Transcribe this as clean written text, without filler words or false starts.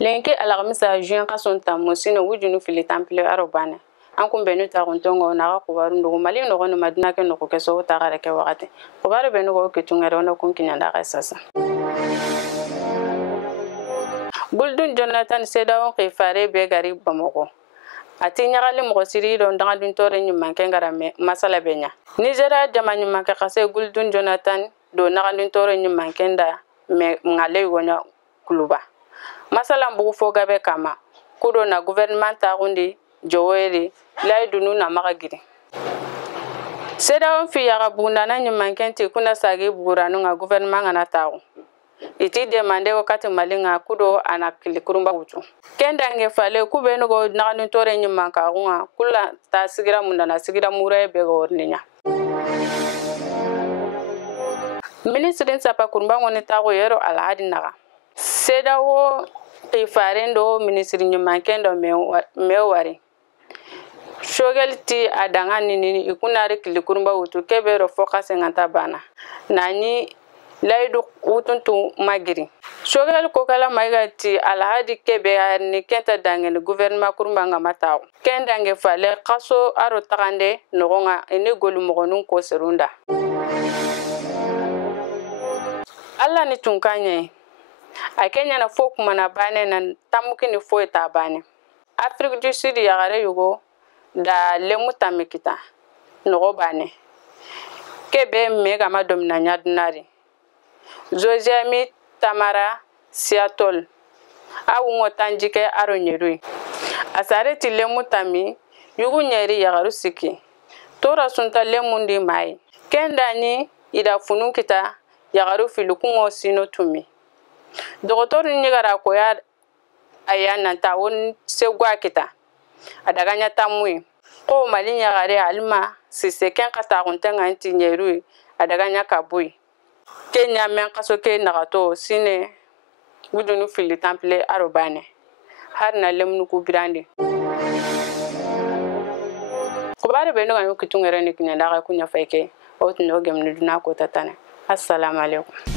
Lenki alamisa juin ka son tammo sino wujunu fili temple arobane ankum benu ta gontongo na Kibaru ndo mali no gono madina ke no ko keso ta gare ke wakati Kibaru benu go kitungere ono kunkinya da sasa Guldun Jonathan Sedawo ke fare be gari Bamako ati nyagali mo siri do ndanga dun tore nyuma ke ngarame masala benya Nigeria jama nyuma ke kase Guldun Jonathan do naga dun tore nyuma ke nda me ngale wonya kuluba masala mbugu foga be kama kudo na gouvernement ta gundi joweri lay dunu na magagiri Sedawo fi yaga bunda na nyuma kenti kuna sage buguranu nga gouvernement ngana tawo iti demande wakati malinga kudo anakili kurumba wutu kenda nge fale kubenu go nagani tore nyima ka gunga kula ta sigira munda na sigira mure be go orninya ministrin sapa kurumba ngoni tago yero alhadi naga Sedawo ifarendo ministrin nyima kendo mewari shogelti adanga nini ikunari kili kurumba wutu kebero focus nganta bana nani laidu utuntu magiri shogel kokala maigati alhadi kebe ni kenta dangen gouvernement kurumba ngamata kendange fale kaso aro takande nogonga ene golu mogonun ko serunda alla ni tunkanye akenya na foku mana bane nan tamukini foeta bane Afrique du Sud yagare yugo da lemu tamikita nogo bane kebe mega madomna nyadnari Zojami Tamara Seattle awungo tanjike aro nyerui asare ti lemu tami yugu nyeri yagaru siki tora sunta lemundi mai kendani ida funun kita yagaru filukungo sino tumi dogotori nyigara koya ayana tawon segwa kita adaganya tamui ko mali nyagare alma siseken kata kuntenga nti nyerui adaganya kabui Kenya men kaso ke nagato sine wudunu fili temple arobane har na lemnu ku birande Kibaru benu ga yukitungere ni kinya daga kunya faike o tuno gemnu duna ko tatane assalamu alaikum